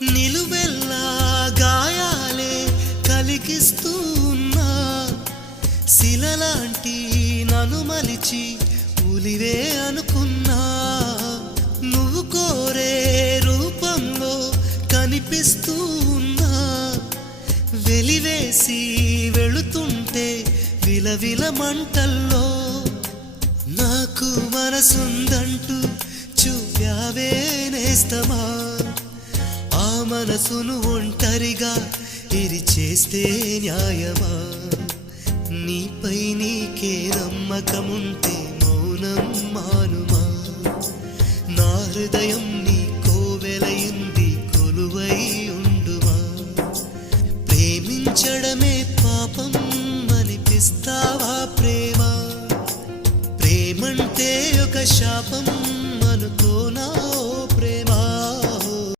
నిలువెల్లా గాయాలే కలిగిస్తూ ఉన్నా శిలలాంటి నన్ను మలిచి ఉలివే అనుకున్నా నువ్వు కోరే రూపంలో కనిపిస్తూ ఉన్నా వెలివేసి వెళుతుంటే విలవిల మంటల్లో నాకు మనసుందంటూ చూపావే నేస్తమా ఆ మనసును ఒంటరిగా ఇరిచేస్తే న్యాయమా నీపై నీకే నమ్మకముంటే మౌనం మానుమా నా హృదయం నీ